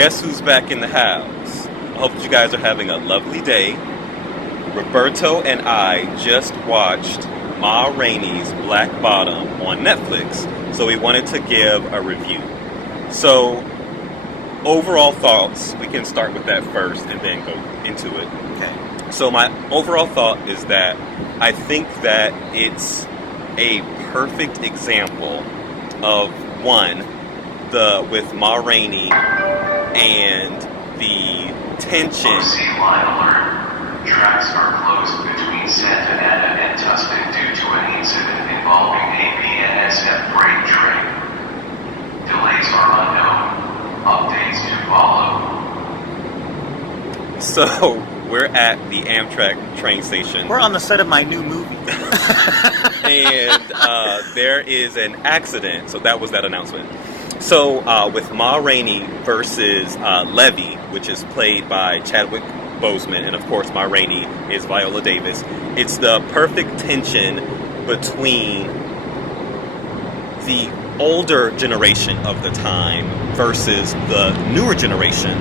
guess who's back in the house? I hope that you guys are having a lovely day. Roberto and I just watched Ma Rainey's Black Bottom on Netflix, so we wanted to give a review. So, overall thoughts, we can start with that first and then go into it. Okay. So my overall thought is that I think that it's a perfect example of with Ma Rainey and the tension. Sea line alert. Tracks are closed between Santa Ana and Tustin due to an incident involving a BNSF freight train. Delays are unknown. Updates to follow. So we're at the Amtrak train station. We're on the set of my new movie. And there is an accident. So that was that announcement. So with Ma Rainey versus Levy, which is played by Chadwick Boseman, and of course Ma Rainey is Viola Davis, it's the perfect tension between the older generation of the time versus the newer generation.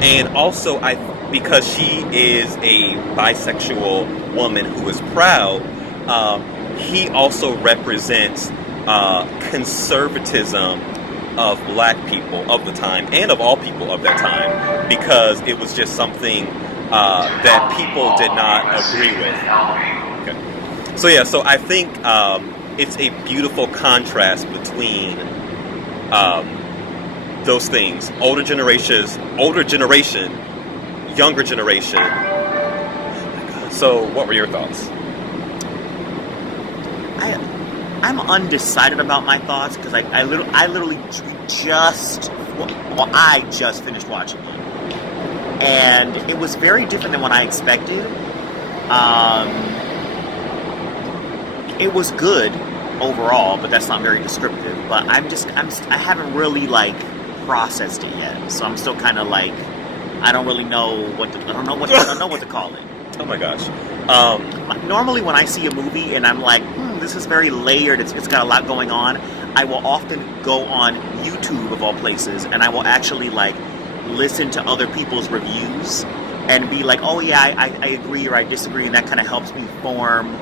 And also, because she is a bisexual woman who is proud, he also represents conservatism of black people of the time and of all people of that time, because it was just something that people did not agree with. Okay. So yeah, so I think it's a beautiful contrast between those things. Older generation, younger generation. So what were your thoughts? I'm undecided about my thoughts because I literally just finished watching it, and it was very different than what I expected. It was good overall, but that's not very descriptive. But I haven't really processed it yet, so I'm still kind of I don't know what to call it. Oh my gosh. Normally when I see a movie and I'm like, this is very layered, it's got a lot going on, I will often go on YouTube of all places and I will actually listen to other people's reviews and be like, oh yeah, I agree or I disagree, and that kind of helps me form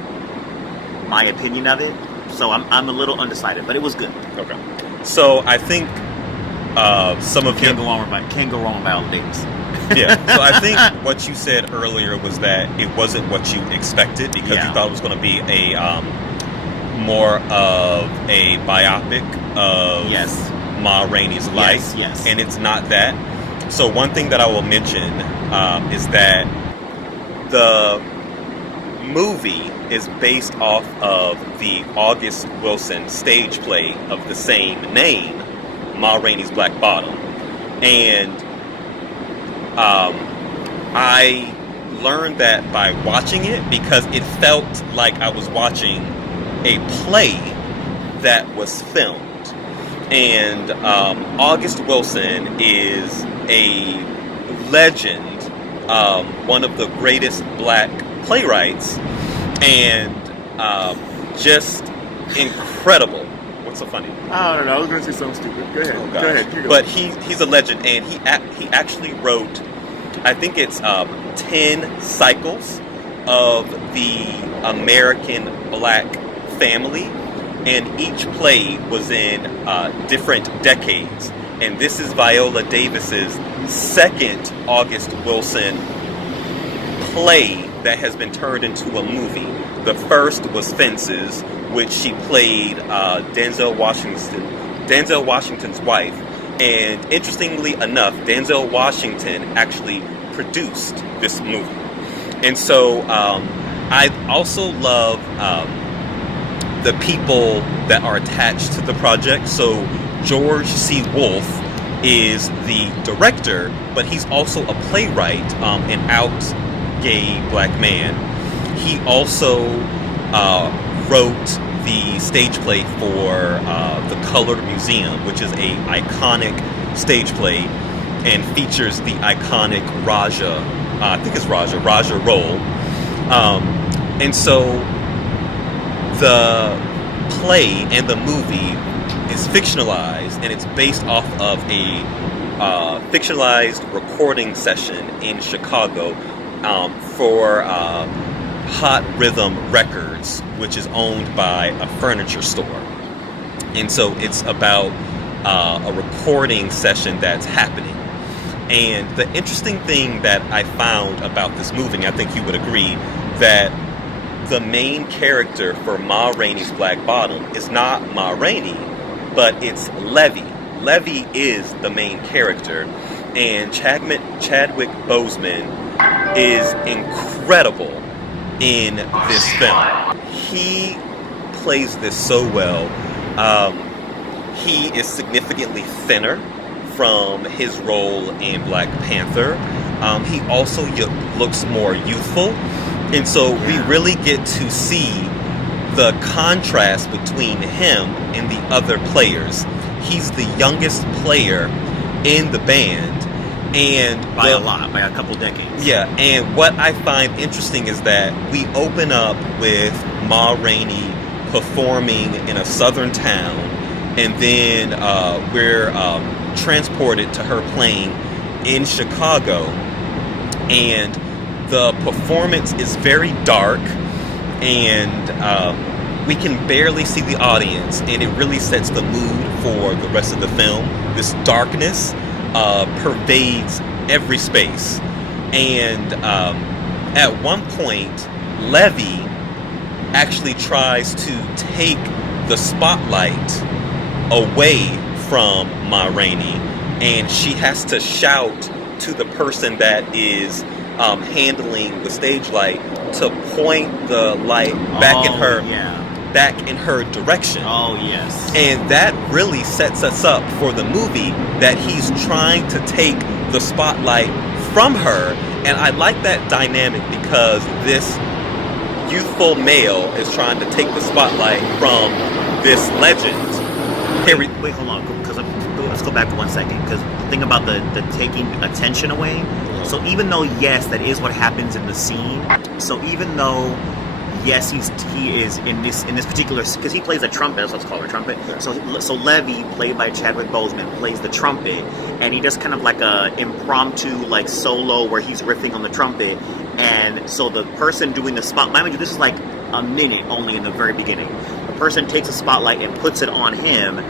my opinion of it. So I'm a little undecided, but it was good. Okay. So I think some of can't go wrong with Viola Davis. Yeah, so I think what you said earlier was that it wasn't what you expected, because you thought it was going to be a more of a biopic of Ma Rainey's life, yes. And it's not that. So one thing that I will mention is that the movie is based off of the August Wilson stage play of the same name, Ma Rainey's Black Bottom, and I learned that by watching it, because it felt like I was watching a play that was filmed. And August Wilson is a legend, one of the greatest black playwrights, and just incredible. What's so funny? I don't know. I was going to say something stupid. Go ahead. Oh, go ahead. But he's a legend, and he actually wrote, I think it's 10 cycles of the American black family, and each play was in different decades. And this is Viola Davis's second August Wilson play that has been turned into a movie. The first was Fences, which she played Denzel Washington's wife. And interestingly enough, Denzel Washington actually produced this movie. And so I also love the people that are attached to the project. So George C. Wolfe is the director, but he's also a playwright, an out gay black man. He also wrote the stage play for the Colored Museum, which is a iconic stage play and features the iconic Raja role. And so the play and the movie is fictionalized, and it's based off of a fictionalized recording session in Chicago for Hot Rhythm Records, which is owned by a furniture store. And so it's about a recording session that's happening. And the interesting thing that I found about this movie, and I think you would agree, that the main character for Ma Rainey's Black Bottom is not Ma Rainey, but it's Levy. Levy is the main character, and Chadwick Boseman is incredible in this film. He plays this so well. He is significantly thinner from his role in Black Panther. He also looks more youthful, and so we really get to see the contrast between him and the other players. He's the youngest player in the band, and by a lot, by a couple decades. Yeah, and what I find interesting is that we open up with Ma Rainey performing in a southern town, and then we're transported to her playing in Chicago, and the performance is very dark, and we can barely see the audience, and it really sets the mood for the rest of the film. This darkness pervades every space, and at one point Levy actually tries to take the spotlight away from Ma Rainey, and she has to shout to the person that is handling the stage light to point the light back in her direction. Oh yes. And that really sets us up for the movie, that he's trying to take the spotlight from her. And I like that dynamic because this youthful male is trying to take the spotlight from this legend. Wait, hold on, because let's go back for 1 second, because the thing about the taking attention away, so even though, yes, that is what happens in the scene, so even though, yes, he is in this particular, because he plays a trumpet, let's call it a trumpet, so Levy, played by Chadwick Boseman, plays the trumpet, and he does kind of like a impromptu like solo where he's riffing on the trumpet, and so the person doing the spot, mind you, this is like a minute only in the very beginning. The person takes a spotlight and puts it on him,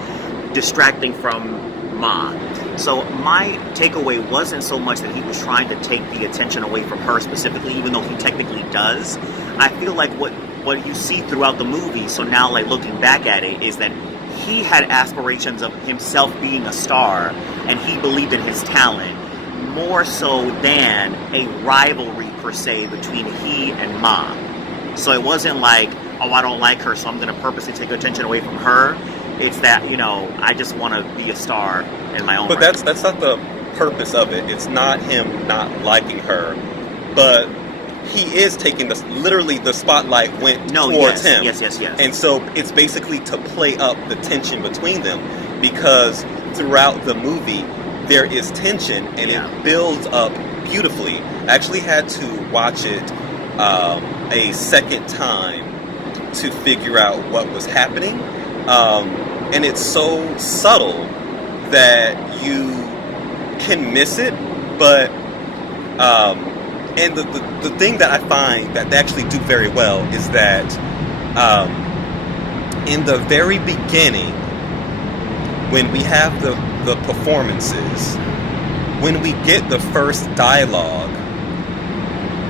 distracting from Ma. So my takeaway wasn't so much that he was trying to take the attention away from her specifically, even though he technically does. I feel like what you see throughout the movie, so now like looking back at it, is that he had aspirations of himself being a star, and he believed in his talent more so than a rivalry per se between he and Ma. So it wasn't like, oh, I don't like her, so I'm going to purposely take attention away from her. It's that, I just want to be a star in my own But right. that's not the purpose of it. It's not him not liking her, but he is taking literally the spotlight went towards him. Yes. And so it's basically to play up the tension between them, because throughout the movie there is tension, and it builds up beautifully. I actually had to watch it a second time to figure out what was happening. And it's so subtle that you can miss it, but and the thing that I find that they actually do very well is that in the very beginning, when we have the performances, when we get the first dialogue,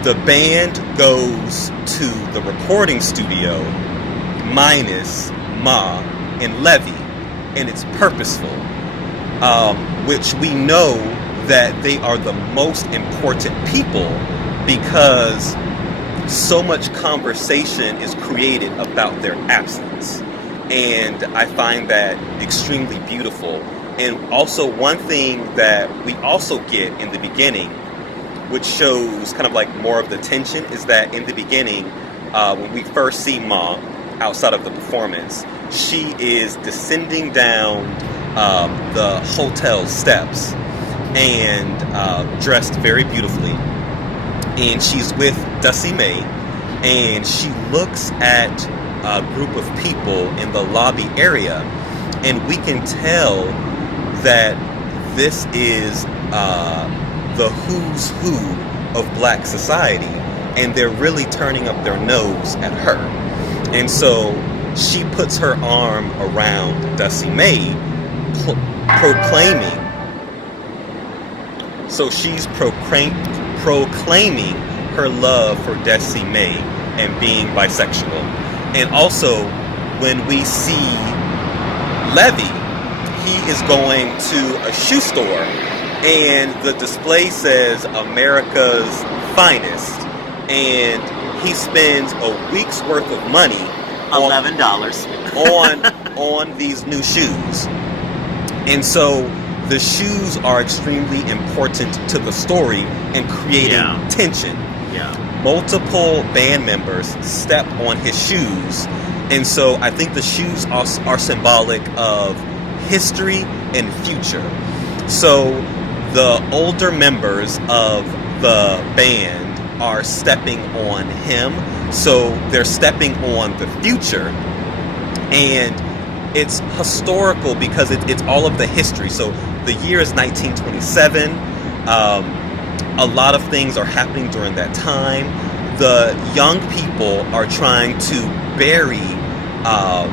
the band goes to the recording studio minus Ma and Levy, and it's purposeful, which we know that they are the most important people, because so much conversation is created about their absence, and I find that extremely beautiful. And also one thing that we also get in the beginning, which shows kind of like more of the tension, is that in the beginning, when we first see Ma outside of the performance, she is descending down the hotel steps and dressed very beautifully, and she's with Dusty May, and she looks at a group of people in the lobby area, and we can tell that this is the who's who of black society, and they're really turning up their nose at her. And so she puts her arm around Dusty May, proclaiming. So she's proclaiming her love for Dusty May and being bisexual. And also, when we see Levy, he is going to a shoe store, and the display says America's Finest, and he spends a week's worth of money, $11, on these new shoes. And so the shoes are extremely important to the story and creating tension. Yeah. Multiple band members step on his shoes, and so I think the shoes are symbolic of history and future. So the older members of the band are stepping on him, so they're stepping on the future, and it's historical because it's all of the history. So the year is 1927. A lot of things are happening during that time. The young people are trying to bury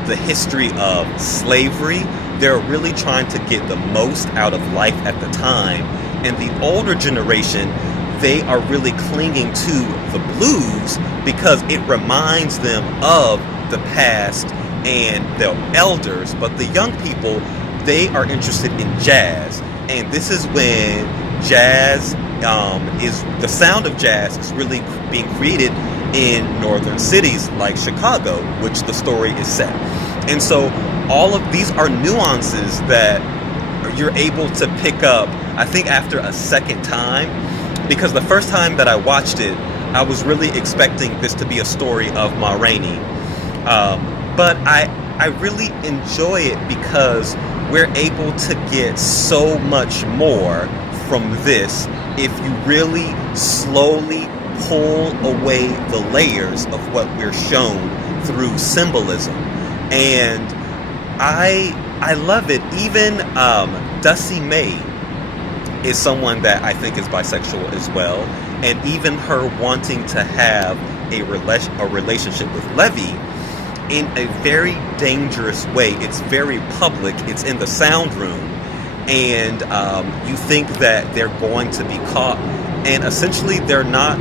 the history of slavery. They're really trying to get the most out of life at the time. And the older generation, they are really clinging to the blues because it reminds them of the past and their elders. But the young people, they are interested in jazz. And this is when jazz is the sound of jazz is really being created in northern cities like Chicago, which the story is set. And so all of these are nuances that you're able to pick up, I think, after a second time, because the first time that I watched it, I was really expecting this to be a story of Ma Rainey. But I really enjoy it because we're able to get so much more from this if you really slowly pull away the layers of what we're shown through symbolism. And I love it. Even Dusty May is someone that I think is bisexual as well. And even her wanting to have a relationship with Levy in a very dangerous way. It's very public. It's in the sound room. And you think that they're going to be caught. And essentially they're not.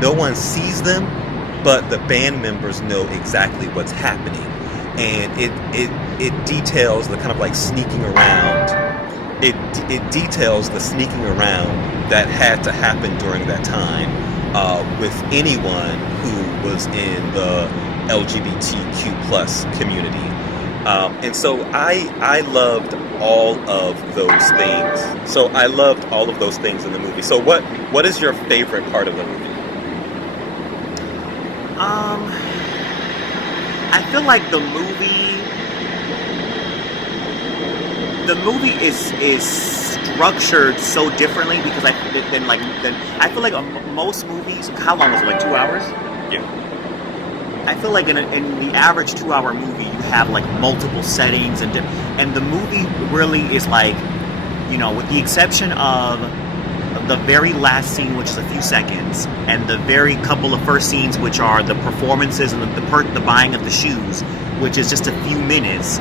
No one sees them, but the band members know exactly what's happening. And it details the kind of like sneaking around. It details the sneaking around that had to happen during that time with anyone who was in the LGBTQ plus community. And so I loved all of those things. So I loved all of those things in the movie. So what is your favorite part of the movie? I feel like the movie is structured so differently because I feel like most movies. How long was it? Like 2 hours? Yeah. I feel like in the average 2-hour movie, you have like multiple settings, and the movie really is like, you know, with the exception of the very last scene, which is a few seconds, and the very couple of first scenes, which are the performances and the buying of the shoes, which is just a few minutes.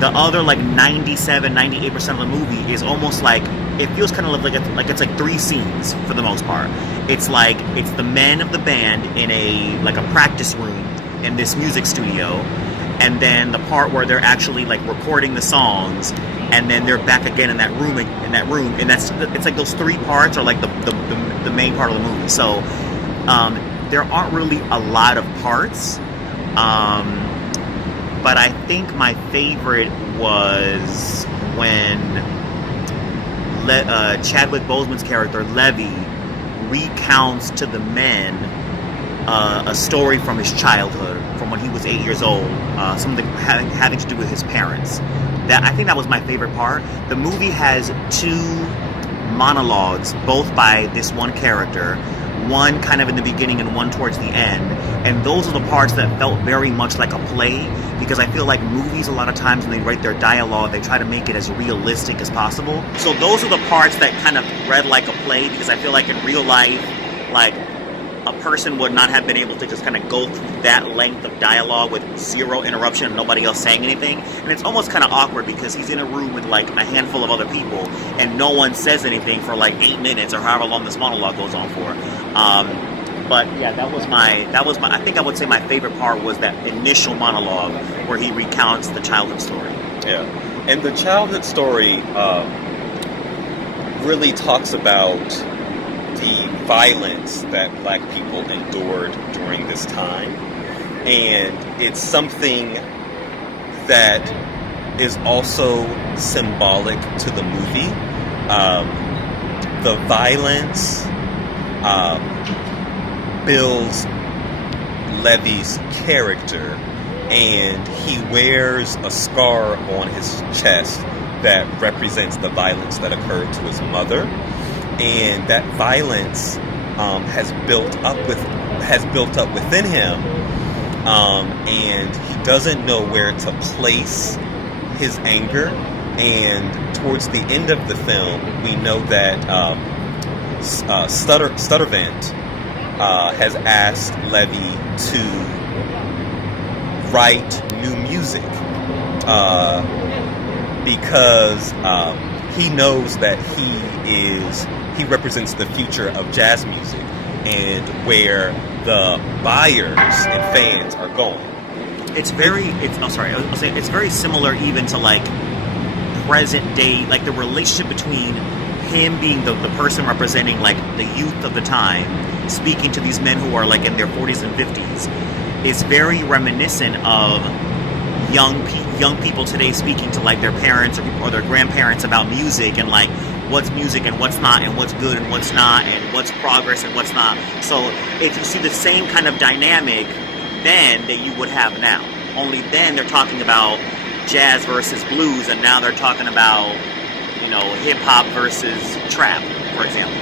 The other like 98% of the movie is almost like, it feels kind of like it's like 3 scenes for the most part. It's like it's the men of the band in a practice room in this music studio, and then the part where they're actually like recording the songs, and then they're back again in that room, and it's like those 3 parts are like the main part of the movie. So there aren't really a lot of parts, but I think my favorite was when Chadwick Boseman's character Levy recounts to the men a story from his childhood, from when he was 8 years old, something having to do with his parents. I think that was my favorite part. The movie has 2 monologues, both by this one character, one kind of in the beginning and one towards the end, and those are the parts that felt very much like a play, because I feel like movies, a lot of times when they write their dialogue, they try to make it as realistic as possible. So those are the parts that kind of read like a play, because I feel like in real life, like, a person would not have been able to just kind of go through that length of dialogue with zero interruption and nobody else saying anything. And it's almost kind of awkward because he's in a room with like a handful of other people and no one says anything for like 8 minutes or however long this monologue goes on for. But yeah, that was my, I think I would say my favorite part was that initial monologue where he recounts the childhood story. Yeah. And the childhood story really talks about the violence that black people endured during this time. And it's something that is also symbolic to the movie. The violence builds Levy's character, and he wears a scar on his chest that represents the violence that occurred to his mother. And that violence has built up within him, and he doesn't know where to place his anger. And towards the end of the film, we know that Stuttervant has asked Levy to write new music because he knows that he represents the future of jazz music and where the buyers and fans are going. It's very similar even to like present day, like the relationship between him being the person representing like the youth of the time, speaking to these men who are like in their 40s and 50s, is very reminiscent of young people today speaking to like their parents or their grandparents about music and like what's music and what's not, and what's good and what's not, and what's progress and what's not. So if you see the same kind of dynamic then that you would have now, only then they're talking about jazz versus blues, and now they're talking about, you know, hip hop versus trap, for example.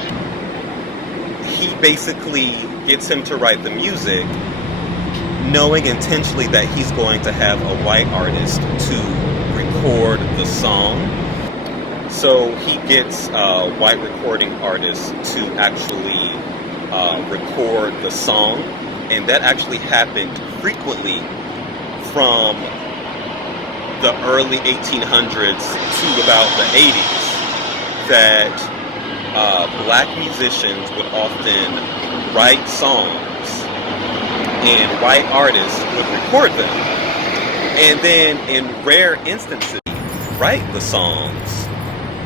He basically gets him to write the music, knowing intentionally that he's going to have a white artist to record the song. So he gets a white recording artist to actually record the song, and that actually happened frequently from the early 1800s to about the 80s, that black musicians would often write songs and white artists would record them, and then in rare instances write the songs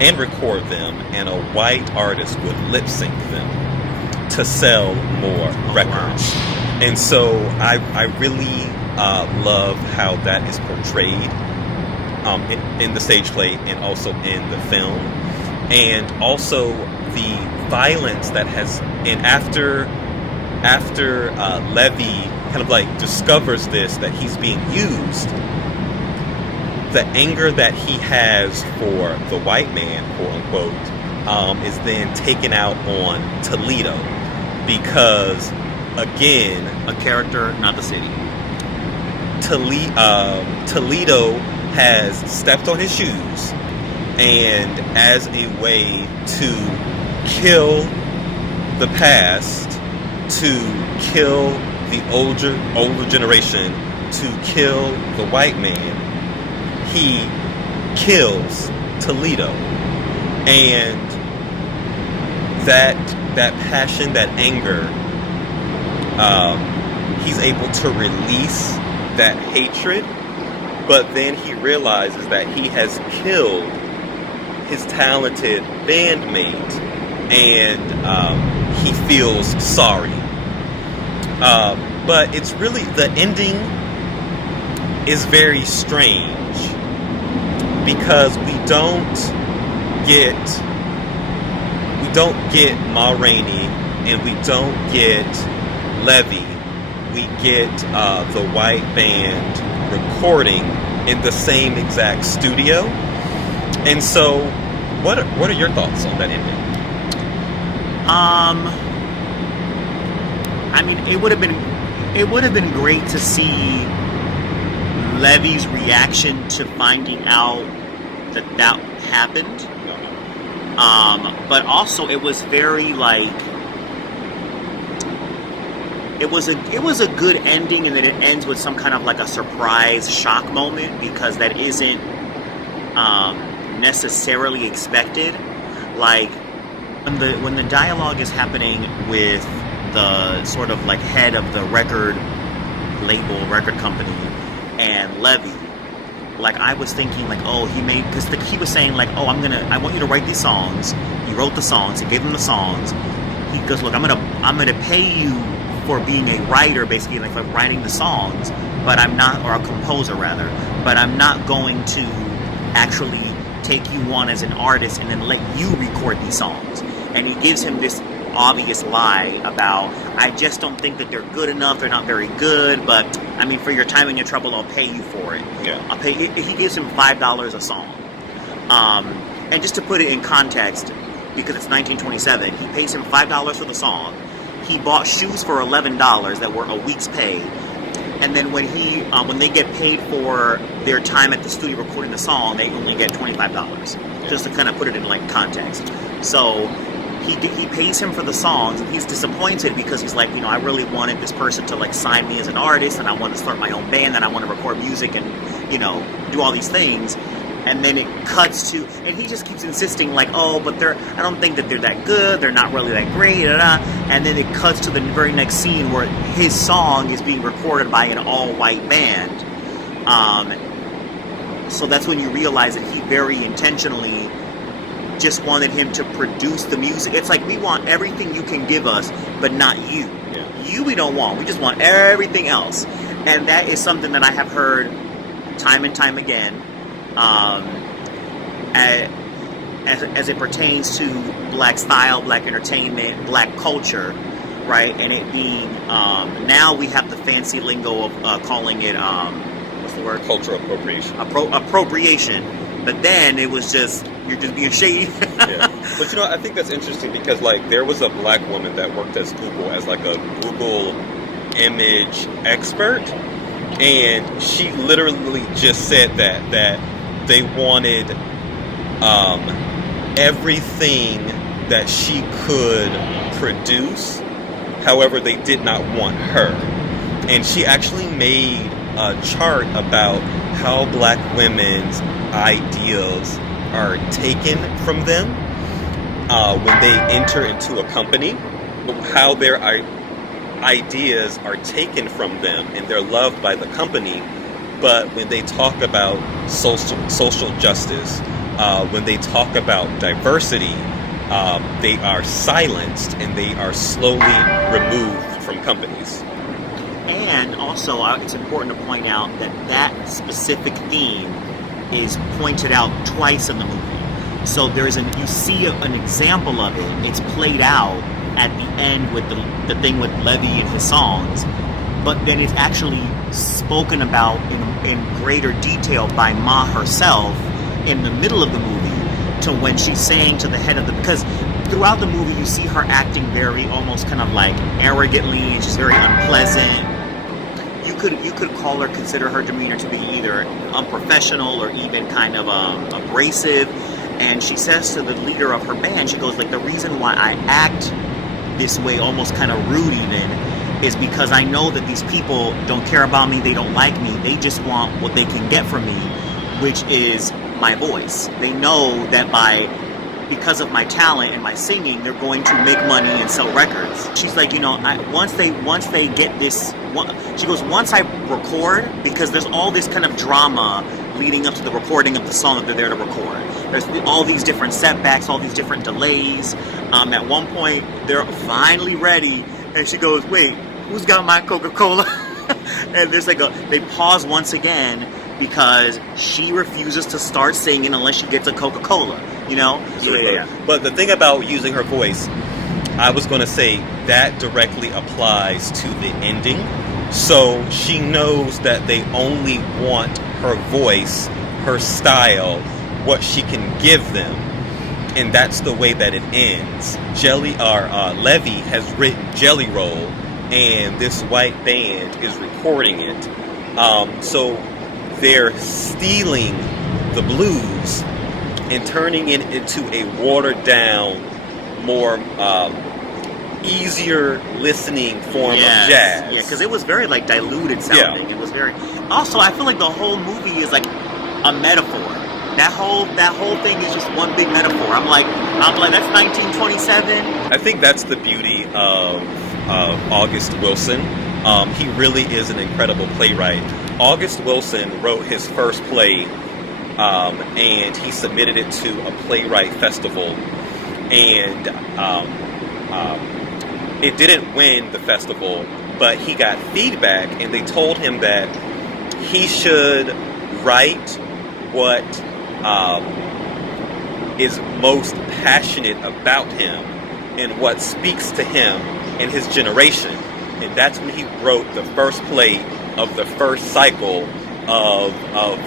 and record them, and a white artist would lip sync them to sell more records. And so I really love how that is portrayed in the stage play and also in the film. And also the violence that has, and after Levy kind of like discovers this, that he's being used, the anger that he has for the white man, quote unquote, is then taken out on Toledo, because again, A character, not the city. Toledo has stepped on his shoes, and as a way to kill the past, to kill the older generation, to kill the white man, he kills Toledo. And that passion, that anger, he's able to release that hatred, but then he realizes that he has killed his talented bandmate, and he feels sorry. But it's really, the ending is very strange, because we don't get Ma Rainey, and we don't get Levy. We get the white band recording in the same exact studio. And so, what are your thoughts on that ending? I mean, it would have been great to see Levy's reaction to finding out that happened. But also it was very like it was a good ending, and then it ends with some kind of like a surprise shock moment, because that isn't necessarily expected. Like when the dialogue is happening with the sort of like head of the record company and Levy, like I was thinking like, oh, because he was saying like, oh, I want you to write these songs. He wrote the songs. He gave them the songs. He goes, look, I'm gonna pay you for being a writer, basically, like for writing the songs, but I'm not, or a composer rather, but I'm not going to actually take you on as an artist and then let you record these songs. And he gives him this obvious lie about, I just don't think that they're good enough, they're not very good, but I mean, for your time and your trouble, I'll pay you for it. Yeah. He gives him $5 a song. And just to put it in context, because it's 1927, he pays him $5 for the song. He bought shoes for $11 that were a week's pay. And then when they get paid for their time at the studio recording the song, they only get $25. Just to kind of put it in like context. So he pays him for the songs, and he's disappointed because he's like, I really wanted this person to like sign me as an artist, and I want to start my own band, and I want to record music and do all these things. And then it cuts to, and he just keeps insisting like, oh, but I don't think that they're that good, they're not really that great, and then it cuts to the very next scene where his song is being recorded by an all-white band. So that's when you realize that he very intentionally just wanted him to produce the music. It's like, we want everything you can give us, but not you. Yeah. You we don't want, we just want everything else. And that is something that I have heard time and time again. As it pertains to black style, black entertainment, black culture, right? And it being, now we have the fancy lingo of calling it, what's the word? Cultural appropriation. Appropriation. But then it was just, you're just being shady. Yeah. But I think that's interesting because like there was a black woman that worked as like a Google image expert, and she literally just said that they wanted everything that she could produce. However, they did not want her. And she actually made a chart about how black women's ideals are taken from them when they enter into a company, how their ideas are taken from them and they're loved by the company. But when they talk about social justice, when they talk about diversity, they are silenced and they are slowly removed from companies. And also, it's important to point out that specific theme is pointed out twice in the movie. So you see an example of it. It's played out at the end with the thing with Levy and his songs, but then it's actually spoken about in greater detail by Ma herself in the middle of the movie, to when she's saying to the head of because throughout the movie you see her acting very almost kind of like arrogantly, and she's very unpleasant. You could consider her demeanor to be either unprofessional or even kind of abrasive. And she says to the leader of her band, she goes like, the reason why I act this way, almost kind of rude even, is because I know that these people don't care about me, they don't like me, they just want what they can get from me, which is my voice. They know that because of my talent and my singing, they're going to make money and sell records. She's like, once they get this, she goes, once I record, because there's all this kind of drama leading up to the recording of the song that they're there to record. There's all these different setbacks, all these different delays. At one point, they're finally ready, and she goes, wait, who's got my Coca-Cola? And there's they pause once again because she refuses to start singing unless she gets a Coca-Cola, Yeah. But the thing about using her voice, I was going to say that directly applies to the ending. So she knows that they only want her voice, her style, what she can give them. And that's the way that it ends. Levy has written Jelly Roll, and this white band is recording it. So they're stealing the blues and turning it into a watered down, more easier listening form of jazz. Yeah, because it was very like diluted sounding. Yeah. It was very. Also, I feel like the whole movie is like a metaphor. That whole thing is just one big metaphor. I'm like that's 1927. I think that's the beauty of August Wilson. He really is an incredible playwright. August Wilson wrote his first play, and he submitted it to a playwright festival, and it didn't win the festival, but he got feedback, and they told him that he should write what is most passionate about him and what speaks to him and his generation. And that's when he wrote the first play of the first cycle of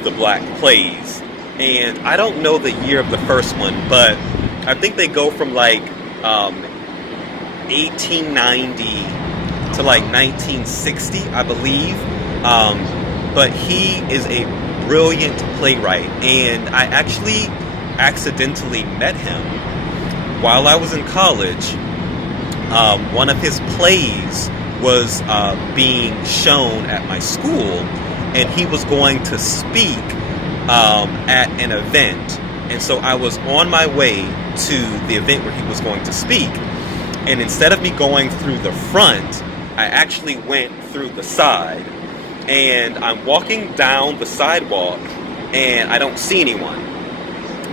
the black plays. And I don't know the year of the first one, but I think they go from like 1890 to like 1960, I believe. But he is a brilliant playwright, and I actually accidentally met him while I was in college. One of his plays was being shown at my school, and he was going to speak at an event. And so I was on my way to the event where he was going to speak, and instead of me going through the front, I actually went through the side. And I'm walking down the sidewalk, and I don't see anyone.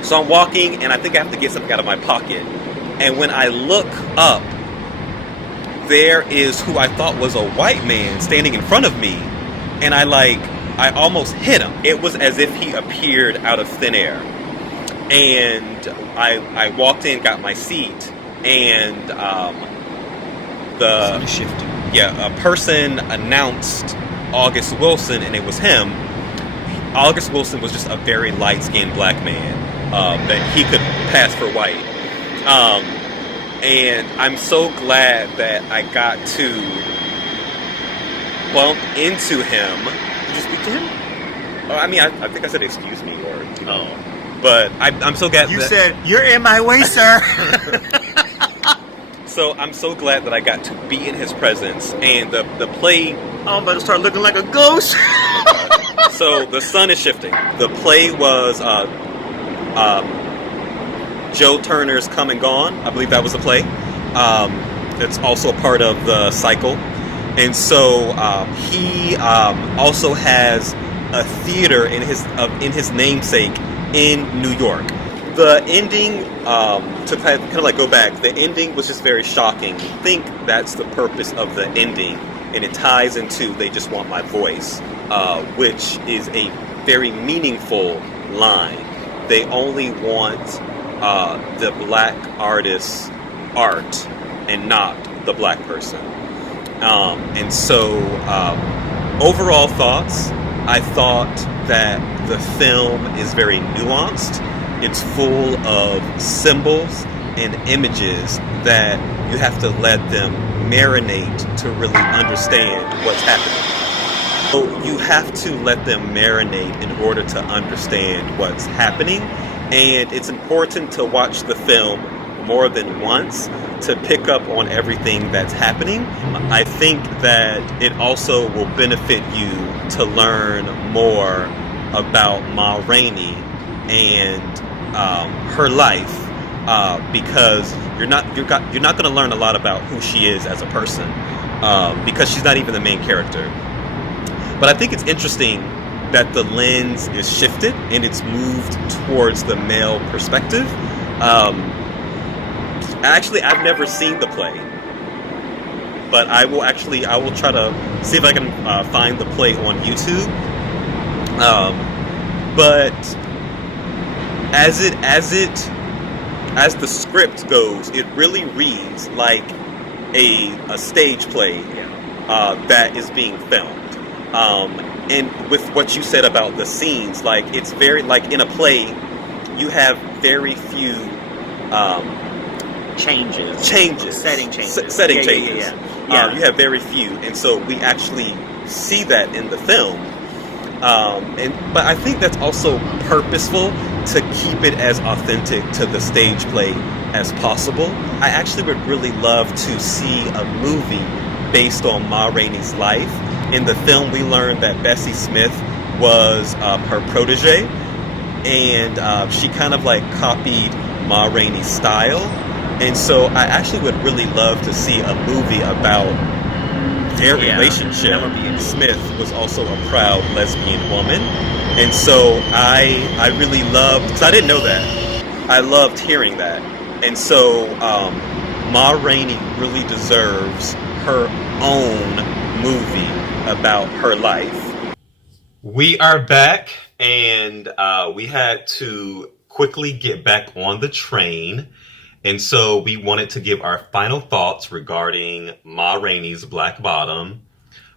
So I'm walking, and I think I have to get something out of my pocket. And when I look up, there is who I thought was a white man standing in front of me. And I almost hit him. It was as if he appeared out of thin air. And I walked in, got my seat, and a person announced August Wilson, and it was him. August Wilson was just a very light-skinned black man that he could pass for white. And I'm so glad that I got to bump into him. Did you speak to him? I mean, I think I said excuse me, or but I'm so glad you said, "You're in my way, sir." So I'm so glad that I got to be in his presence, and the play. I'm about to start looking like a ghost. So the sun is shifting. The play was Joe Turner's Come and Gone. I believe that was the play. It's also a part of the cycle. And so he also has a theater in his namesake in New York. The ending, to kind of like go back, the ending was just very shocking. I think that's the purpose of the ending, and it ties into They Just Want My Voice, which is a very meaningful line. They only want the black artist's art and not the black person. And so, overall thoughts, I thought that the film is very nuanced. It's full of symbols and images that you have to let them marinate to really understand what's happening. So you have to let them marinate in order to understand what's happening. And it's important to watch the film more than once to pick up on everything that's happening. I think that it also will benefit you to learn more about Ma Rainey and her life, because you're not going to learn a lot about who she is as a person, because she's not even the main character. But I think it's interesting that the lens is shifted and it's moved towards the male perspective. Actually, I've never seen the play, but I will try to see if I can find the play on YouTube. But as the script goes, it really reads like a stage play that is being filmed. And with what you said about the scenes, like it's very like in a play, you have very few changes, setting changes. Setting changes. Yeah. You have very few, and so we actually see that in the film. But I think that's also purposeful to keep it as authentic to the stage play as possible. I actually would really love to see a movie based on Ma Rainey's life. In the film, we learned that Bessie Smith was her protege, and she kind of like copied Ma Rainey's style. And so I actually would really love to see a movie about their relationship. Smith was also a proud lesbian woman. And so I really loved, because I didn't know that. I loved hearing that. And so Ma Rainey really deserves her own movie about her life. We are back, and we had to quickly get back on the train. And so we wanted to give our final thoughts regarding Ma Rainey's Black Bottom.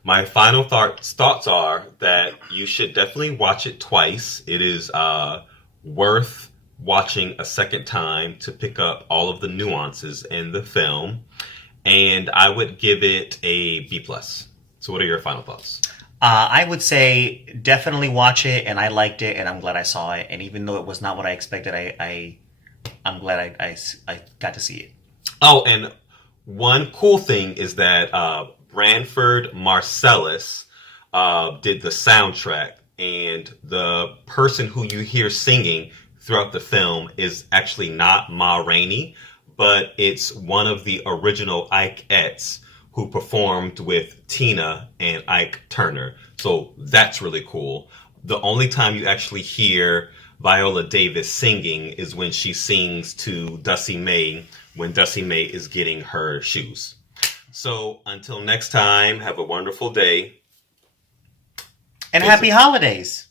My final thoughts are that you should definitely watch it twice. It is worth watching a second time to pick up all of the nuances in the film. And I would give it a B+. So what are your final thoughts? I would say definitely watch it, and I liked it, and I'm glad I saw it. And even though it was not what I expected, I'm glad I got to see it. Oh, and one cool thing is that Branford Marsalis did the soundtrack, and the person who you hear singing throughout the film is actually not Ma Rainey, but it's one of the original Ikeettes who performed with Tina and Ike Turner. So that's really cool. The only time you actually hear Viola Davis singing is when she sings to Dusty May when Dusty May is getting her shoes. So until next time, have a wonderful day. And happy holidays.